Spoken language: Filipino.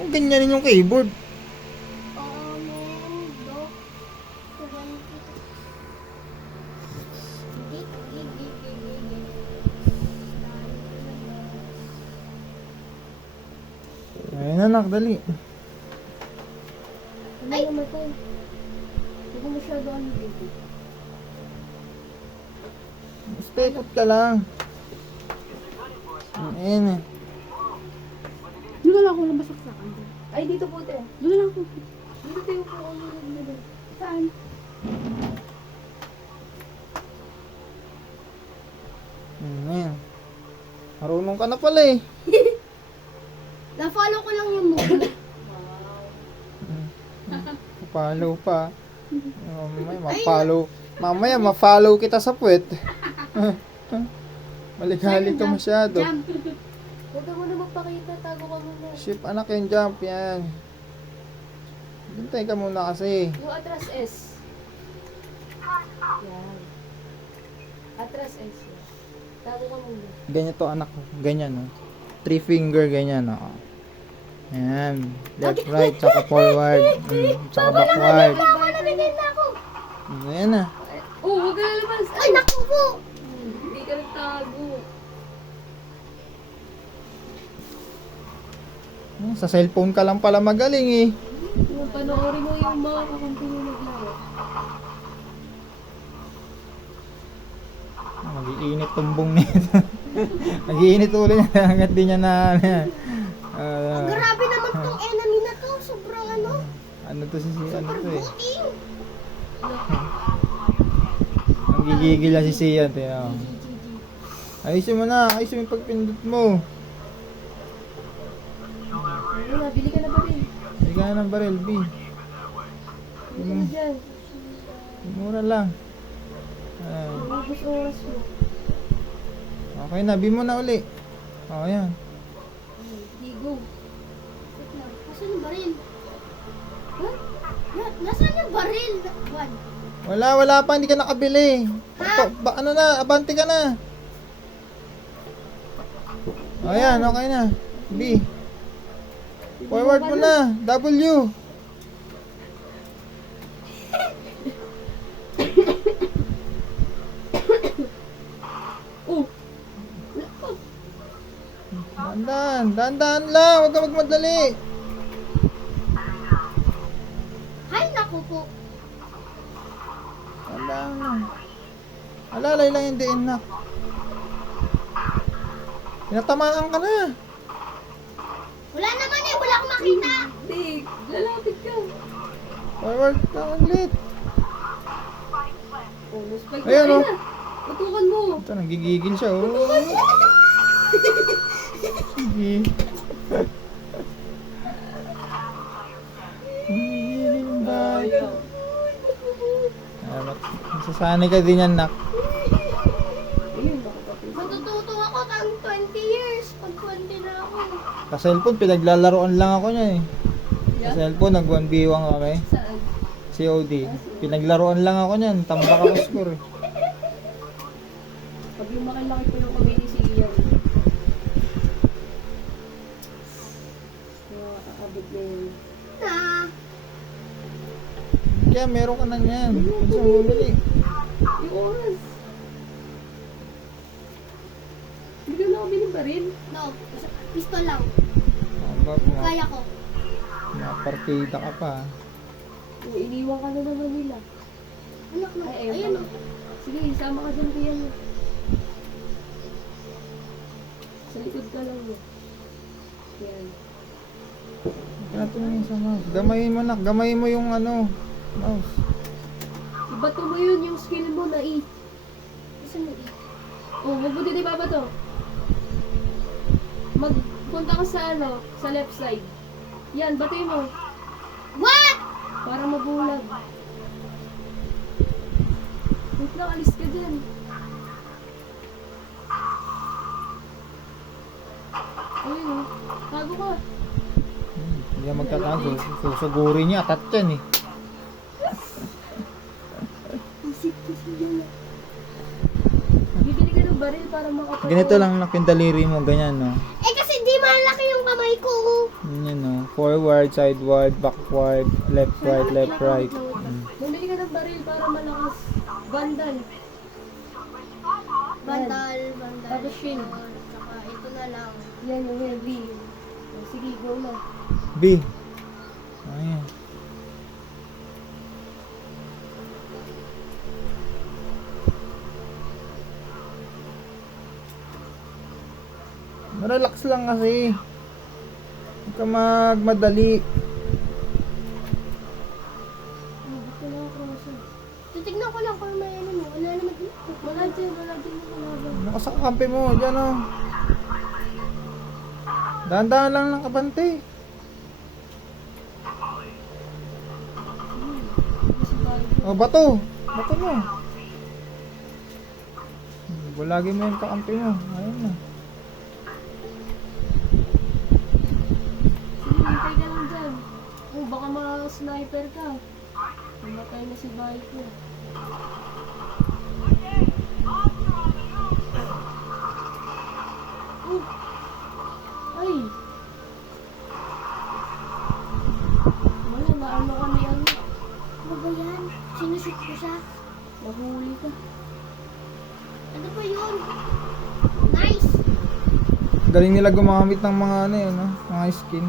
Kung ganyanin yung keyboard. Ayun anak, dali. Ay! Namatay. Hindi ko masyado ano dito. Stay put ka lang. Ayun eh. Doon na lang ako nabasaksakan. Ay, dito po te. Doon na lang ako. Dito tayo po ako nagdala. Saan? Ayun. Marunong ka na pala eh. Na-follow ko lang yung movie. Follow pa. Mamaya ma-follow kita sa puwet. Maligali ka masyado. Jump. Huwag ka muna magpakita. Tago ka muna. Shift anak yung jump yan. Hintay ka muna kasi. Yung atras S. Yan. Atras S. Yan. Tago ka muna. Ganyan to anak. Ganyan no. 3 finger ganyan no. Ayan. Left, right, tsaka forward. Tsaka backward. Baba na bigay na ako. Ayan na. Oh, huwag ka lalabas. Ay, naku po. Hindi ka nagtago. Sa cellphone ka lang pala magaling eh. Panoorin mo yung mga kakampi mo naglaro. Nag-iinit tumbong nito. Nag-iinit ulit niya hanggat di niya na Grabe naman tong enemy na to. Sobrang ano. ano to si ano to eh. Buting. Ang gigigil na si Sian te. Oh. Ayusin mo na, ayusin mo yung pagpindot mo. Wala, bili ka na ba rin? Hindi ka ng baril, B. Bili ka na dyan. Mura lang. Ay. Mabos oras mo. Okay na, B mo na uli. Oh, yan. Digo. Nasaan yung baril? Huh? Nasaan yung baril? Juan. Wala pa, hindi ka nakabili. Ano na, abante ka na. Oh, yan, okay na. B. Forward mo na, W. Oh. Dahan lang, huwag ka magmadali. Ay, naku po. Dahan lang. Alalay lang yung diin na. Pinatamaan ka na. Wala naman eh. Wala akong makita. Hindi. Lalapit ka. Forward ka ulit. Oh, spike Ayan, na. oh. Tutukan mo. Ito, nagigigil siya. Oh. Sige. Gigilin yung bata. Masasanay ka din yan, nak. Matututo ako tang 20 years. Pag 20 na ako. Sa cellphone, pinaglalaroan lang ako niya eh. Sa cellphone, nag-1v1 kami. Saan? COD. Pinaglaruan lang ako niyan. Tambak ako score eh. Pag yung makilaki po yung committee si Ian. Nakakabit na yun. Kaya meron ka na niyan. Kung saan bumili. Yung oras. Hindi ka nakabili pa rin? No. Pistol lang. Kaya ko. Napartida ka pa. Oh, iniwan ka na naman nila. Anak na. Ay, ayun. Sige, sama ka dyan kaya mo. Sa likod ka lang mo. Yan. Tumingin sa mouse. Gamayin mo nak. Gamayin mo yung ano. Mouse. Ibato mo yun yung skill mo na E. Isa mo E. Oh, mabuti di ba to? Magpunta ka sa ano, sa left side. Yan, batoy mo. What? Para mabulag. Wait lang, alis ka dyan. Ayun oh, tago ka. Hindi ka magtatago. Susugurin niya. Atat yan eh. Isip kasi yun. Bibili ka ng baril para makapag... Ganito lang nak yung daliri mo. Ganyan no. Eh kasi di malaki yung kamay ko. Ganyan no. Forward, sideward, backward, left, right. Bumili ka ng baril para malakas. Vandal. Bandal. Tapos shield. Tsaka ito na lang. Yan yung heavy. Sige, go na. B. Ayan. Relax lang kasi. Huwag ka magmadali. Ba't ka nakakrosa? Titignan ko lang kung may ano mo. Wala naman dito. Wala dyan yung kalaban. Nakasakampi mo, dyan o. Dahan-dahan lang ng kabante. O, bato. Bato mo. Bulagi mo yung kakampi mo. Ayun na. Sige, hintay ka lang dyan. Oh, baka ma-sniper ka. Namatay na si Viper. Oh! Ay! Wala, naano kami ano. Ano ba yan? Sinushoot ko siya. Nahuli ka. Ano ba yun? Nice! Galing nila gumamit ng mga ano yun, no? Mga skin.